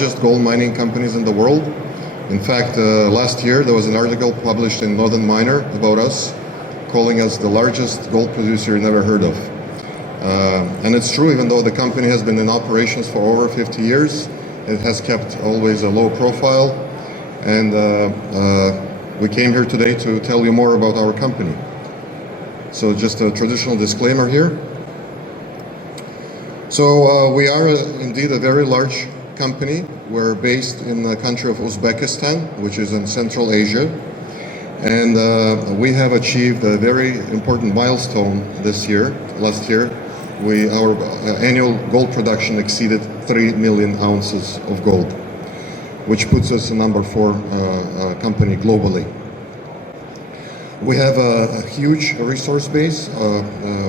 largest gold mining companies in the world. In fact, last year there was an article published in Northern Miner about us, calling us the largest gold producer you never heard of. And it's true, even though the company has been in operations for over 50 years, it has kept always a low profile. And we came here today to tell you more about our company. So just a traditional disclaimer here. So we are indeed a very large company. We're based in the country of Uzbekistan, which is in Central Asia. And we have achieved a very important milestone this year. Last year, our annual gold production exceeded 3 million ounces of gold, which puts us a number 4 company globally. We have a huge resource base,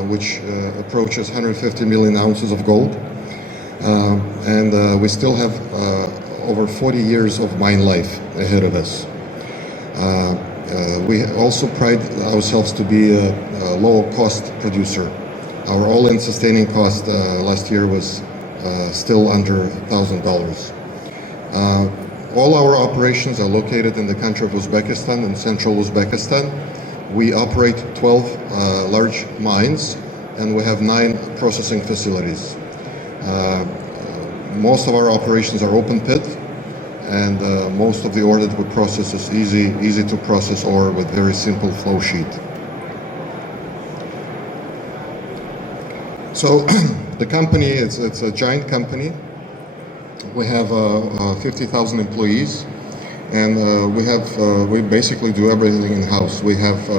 which approaches 150 million ounces of gold. And we still have over 40 years of mine life ahead of us. We also pride ourselves to be a low-cost producer. Our all-in sustaining cost last year was still under $1,000. All our operations are located in the country of Uzbekistan and central Uzbekistan. We operate 12 large mines, and we have 9 processing facilities. Most of our operations are open pit, and most of the ore that we process is easy to process ore with very simple flow sheet. So the company, it's a giant company. We have 50,000 employees, and we basically do everything in-house. We have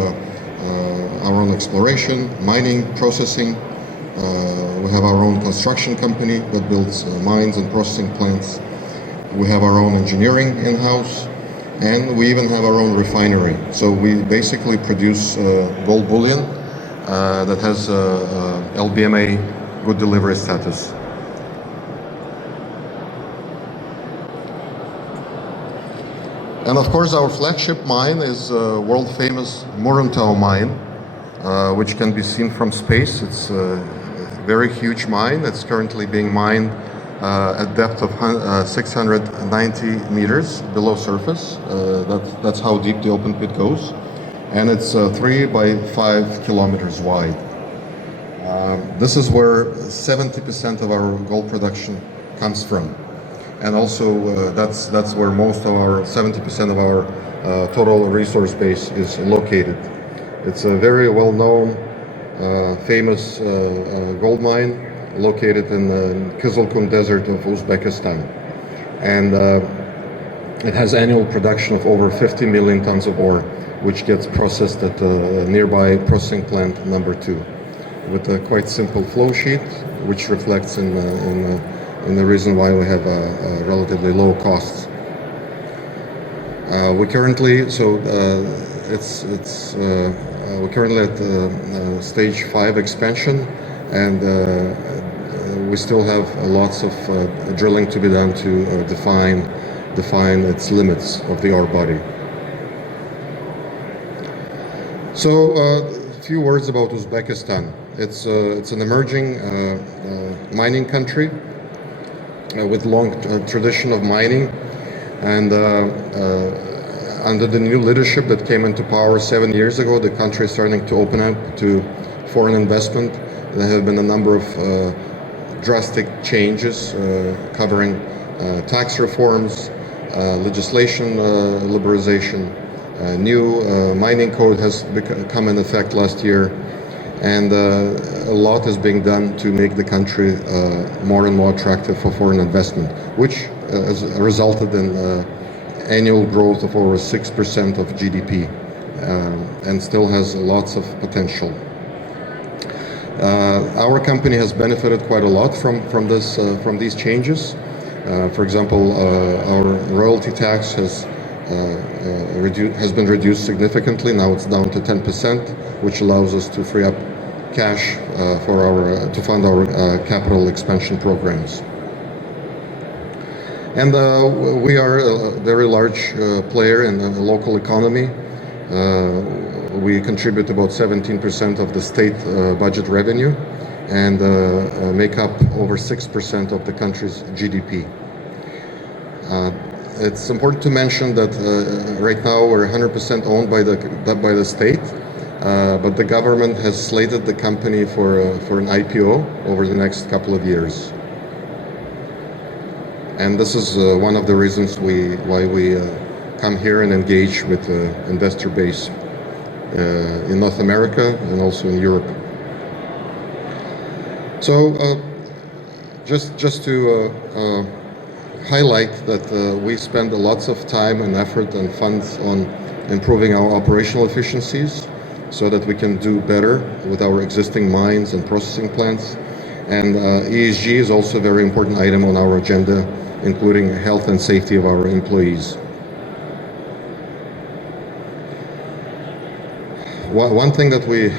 our own exploration, mining, processing. We have our own construction company that builds mines and processing plants. We have our own engineering in-house, and we even have our own refinery. So we basically produce gold bullion that has LBMA good delivery status. And of course, our flagship mine is world-famous Muruntau mine, which can be seen from space. It's a very huge mine. It's currently being mined at depth of 690 meters below surface. That's how deep the open pit goes. And it's 3 by 5 kilometers wide. This is where 70% of our gold production comes from. And also that's where most of our 70% of our total resource base is located. It's a very well-known, famous gold mine located in the Kizilkum Desert of Uzbekistan. And it has annual production of over 50 million tons of ore, which gets processed at the nearby processing plant number 2, with a quite simple flow sheet, which reflects in the reason why we have relatively low costs. We're currently at stage 5 expansion, and we still have lots of drilling to be done to define its limits of the ore body. So a few words about Uzbekistan. It's an emerging mining country with long tradition of mining, and under the new leadership that came into power 7 years ago, the country is starting to open up to foreign investment. There have been a number of drastic changes covering tax reforms, legislation liberalization. New mining code has come in effect last year, and a lot is being done to make the country more and more attractive for foreign investment, which has resulted in annual growth of over 6% of GDP, and still has lots of potential. Our company has benefited quite a lot from these changes. For example, our royalty tax has been reduced significantly. Now it's down to 10%, which allows us to free up cash to fund our capital expansion programs. And we are a very large player in the local economy. We contribute about 17% of the state budget revenue, and make up over 6% of the country's GDP. It's important to mention that right now we're 100% owned by the state, but the government has slated the company for an IPO over the next couple of years. And this is one of the reasons why we come here and engage with the investor base in North America and also in Europe. So just to highlight that we spend lots of time and effort and funds on improving our operational efficiencies so that we can do better with our existing mines and processing plants. And ESG is also a very important item on our agenda, including health and safety of our employees. One thing that we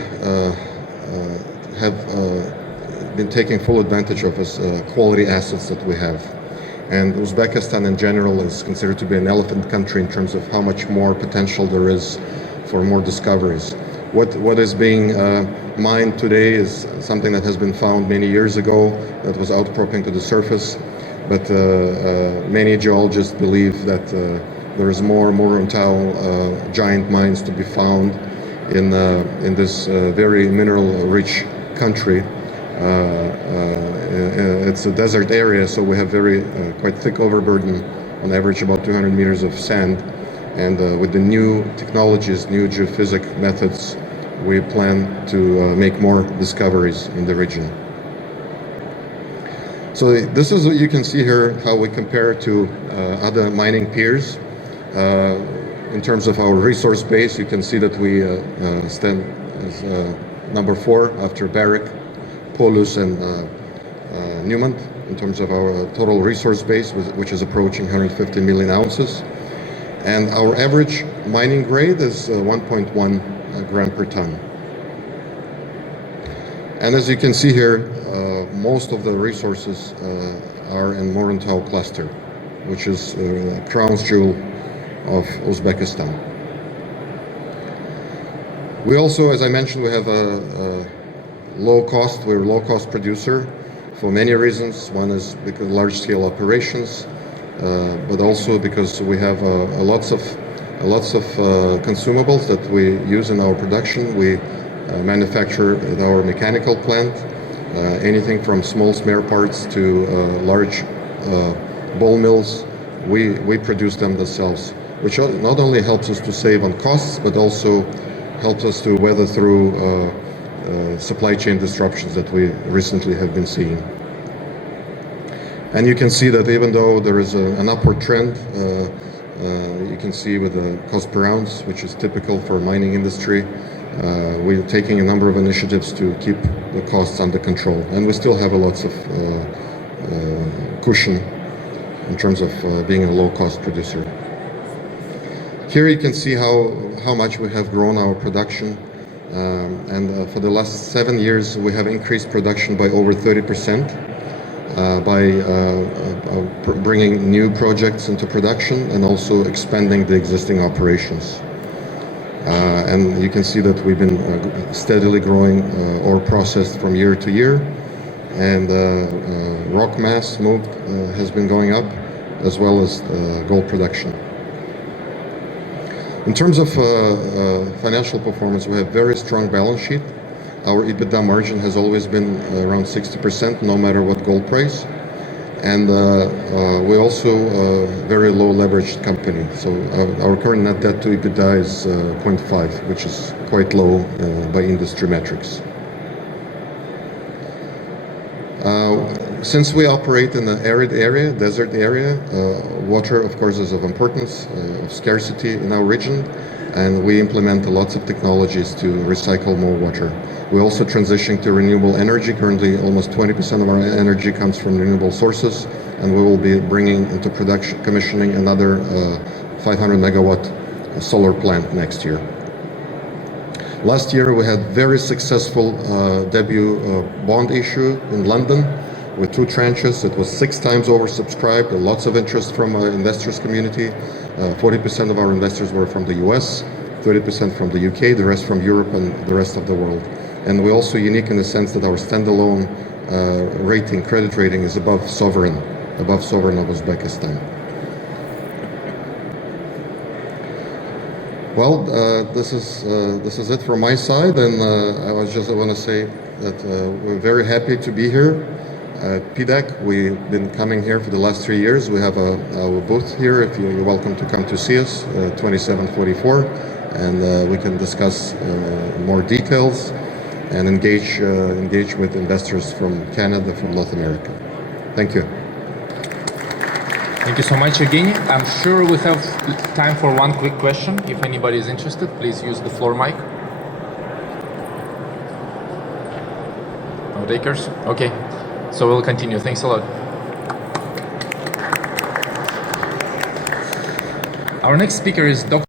have been taking full advantage of is quality assets that we have. And Uzbekistan in general is considered to be an elephant country in terms of how much more potential there is for more discoveries. What is being mined today is something that has been found many years ago that was outcropping to the surface. But many geologists believe that there is more Muruntau giant mines to be found in this very mineral-rich country. It's a desert area, so we have quite thick overburden, on average about 200 meters of sand. And with the new technologies, new geophysic methods, we plan to make more discoveries in the region. So this is what you can see here, how we compare to other mining peers. In terms of our resource base, you can see that we stand as number 4 after Barrick, Polus, and Newmont in terms of our total resource base, which is approaching 150 million ounces. And our average mining grade is 1.1 gram per ton. And as you can see here, most of the resources are in Muruntau cluster, which is the crown jewel of Uzbekistan. We also, as I mentioned, we have a we're a low-cost producer for many reasons. One is because of large-scale operations, but also because we have lots of consumables that we use in our production. We manufacture at our mechanical plant anything from small spare parts to large ball mills. We produce them ourselves, which not only helps us to save on costs, but also helps us to weather through supply chain disruptions that we recently have been seeing. And you can see that even though there is an upward trend, you can see with the cost per ounce, which is typical for mining industry, we're taking a number of initiatives to keep the costs under control. And we still have lots of cushion in terms of being a low-cost producer. Here you can see how much we have grown our production. And for the last 7 years, we have increased production by over 30% by bringing new projects into production and also expanding the existing operations. And you can see that we've been steadily growing ore processed from year to year, and rock mass moved has been going up, as well as gold production. In terms of financial performance, we have very strong balance sheet. Our EBITDA margin has always been around 60%, no matter what gold price. And we're also a very low leveraged company. So our current net debt to EBITDA is 0.5, which is quite low by industry metrics. Since we operate in an arid area, desert area, water, of course, is of importance, of scarcity in our region, and we implement lots of technologies to recycle more water. We're also transitioning to renewable energy. Currently, almost 20% of our energy comes from renewable sources, and we will be bringing into production, commissioning another 500 megawatt solar plant next year. Last year, we had very successful debut bond issue in London with 2 tranches. It was 6 times oversubscribed, lots of interest from our investors community. 40% of our investors were from the US, 30% from the UK, the rest from Europe and the rest of the world. And we're also unique in the sense that our standalone credit rating is above sovereign of Uzbekistan. Well, this is it from my side, and I want to say that we're very happy to be here at PDAC. We've been coming here for the last 3 years. We have our booth here. If you're welcome to come to see us, 2744, and we can discuss more details and engage with investors from Canada, from North America. Thank you. Thank you so much, Evgeny. I'm sure we have time for one quick question. If anybody is interested, please use the floor mic. No takers? Okay, so we'll continue. Thanks a lot. Our next speaker is Dr.